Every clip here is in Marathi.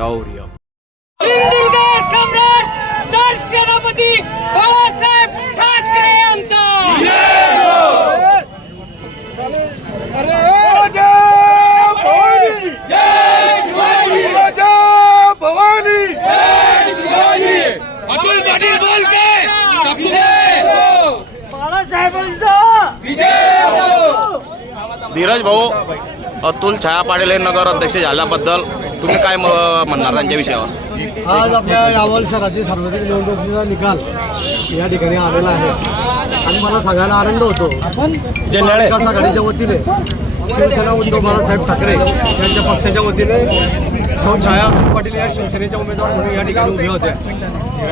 शौर्य छत्रपती बाळासाहेब ठाकरे यांचा। अतुल पाटील बोलते बाळासाहेबांचा। धीरज भाऊ अतुल छाया पाटील हे नगर अध्यक्ष झाल्याबद्दल तुम्ही काय म- म्हणणार त्यांच्या विषयावर? आज आपल्या यावल शहराची सार्वत्रिक निवडणुकीचा निकाल या ठिकाणी आलेला आहे. आणि मला सांगायला आनंद होतो. आपण महाविकास आघाडीच्या वतीने शिवसेना उद्धव बाळासाहेब ठाकरे यांच्या पक्षाच्या वतीने सौ छाया पाटील या शिवसेनेच्या उमेदवार म्हणून या ठिकाणी उभे होते.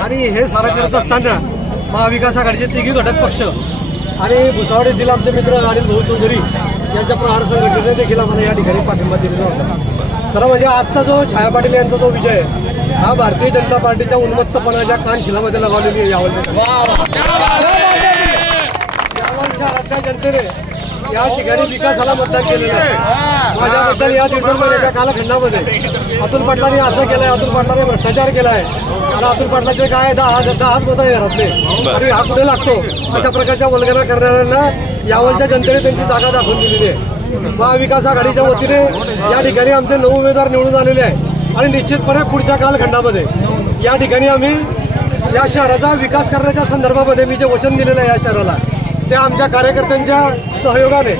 आणि हे सारं करत असताना महाविकास आघाडीचे तिघी घटक पक्ष आणि भुसावळ येथील आमचे मित्र अनिल भाऊ चौधरी यांच्या प्रहार संघटनेने देखील आम्हाला या ठिकाणी पाठिंबा दिलेला होता. खरं म्हणजे आजचा जो छाया पाटील यांचा जो विजय हा भारतीय जनता पार्टीच्या उन्मत्तपणाच्या कानशिलामध्ये लगावलेली आहे यावल शहरातल्या जनतेने या ठिकाणी विकासाला मतदान केलेलं आहे. माझ्याबद्दल या दीड कालखंडामध्ये अतुल पाटलांनी असं केलंय अतुल पाटलाने भ्रष्टाचार केलाय. आणि अतुल पाटलाचे काय दहा दहाच मतं आहे घरातले. आणि हा कुठे लागतो? अशा प्रकारच्या वल्गना करणाऱ्यांना यावलच्या जनतेने त्यांची जागा दाखवून दिलेली आहे. महाविकास आघाडीच्या वतीने या ठिकाणी आमचे नऊ उमेदवार निवडून आलेले आहे आणि निश्चितपणे पुढच्या कालखंडामध्ये या ठिकाणी आम्ही या शहराचा विकास करण्याच्या संदर्भामध्ये मी जे वचन दिलेलं आहे या शहराला ते आमच्या कार्यकर्त्यांच्या सहयोगाने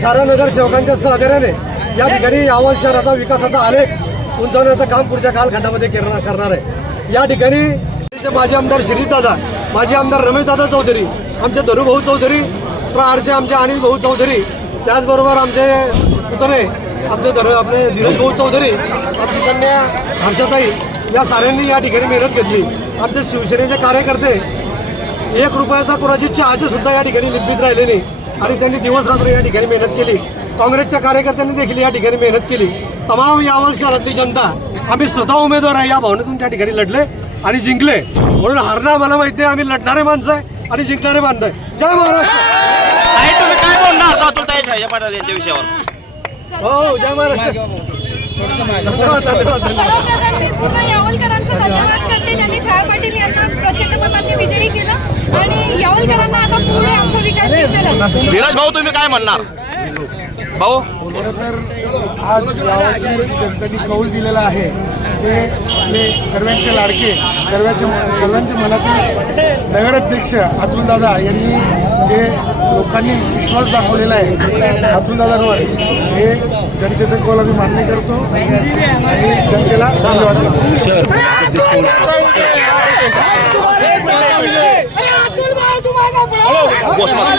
सारा नगरसेवकांच्या सहकार्याने या ठिकाणी यावल शहराचा विकासाचा आलेख उंचावण्याचं काम पुढच्या कालखंडामध्ये करणार करणार आहे. या ठिकाणी माजी आमदार शिरीष दादा माजी आमदार रमेश दादा चौधरी आमचे धनुभाऊ चौधरी प्रहारचे आमचे अनिल भाऊ चौधरी त्याचबरोबर आमचे पुतणे आमचे धर आपले धीरज भाऊ चौधरी आमची कन्या हर्षताई या साऱ्यांनी या ठिकाणी मेहनत घेतली. आमचे शिवसेनेचे कार्यकर्ते एक रुपयाचा कोणाची चहाचे सुद्धा या ठिकाणी लिपित राहिले नाही. आणि त्यांनी दिवस रात्र या ठिकाणी मेहनत केली. काँग्रेसच्या कार्यकर्त्यांनी देखील या ठिकाणी मेहनत केली. तमाम यावल शहरातली जनता आम्ही स्वतः उमेदवार आहे या भावनेतून त्या ठिकाणी लढले आणि जिंकले. म्हणून हरणं मला माहिती आहे आम्ही लढणारे माणसं आहे आणि जिंकणारे माणसं आहे. जय महाराष्ट्र तुम्ही काय बोलणार? अतुल विषयावर. हो जय महाराष्ट्र करते त्यांनी छाया पाटील यांना प्रचंड मतांनी विजयी केलं. आणि यावलकरांना आता पुढे आमचा विकास दिसेल. धीरज भाऊ तुम्ही काय म्हणणार? भाऊ? तर आज गावाची जनतेने कौल दिलेला आहे ते आपले सर्वांचे लाडके सर्वांचे सर्वांच्या मनातील नगराध्यक्ष अतुलदादा यांनी जे लोकांनी विश्वास दाखवलेला आहे अतुलदादांवर हे जनतेचं कौल आम्ही मान्य करतो आणि जनतेला धन्यवाद करतो. বস মাথা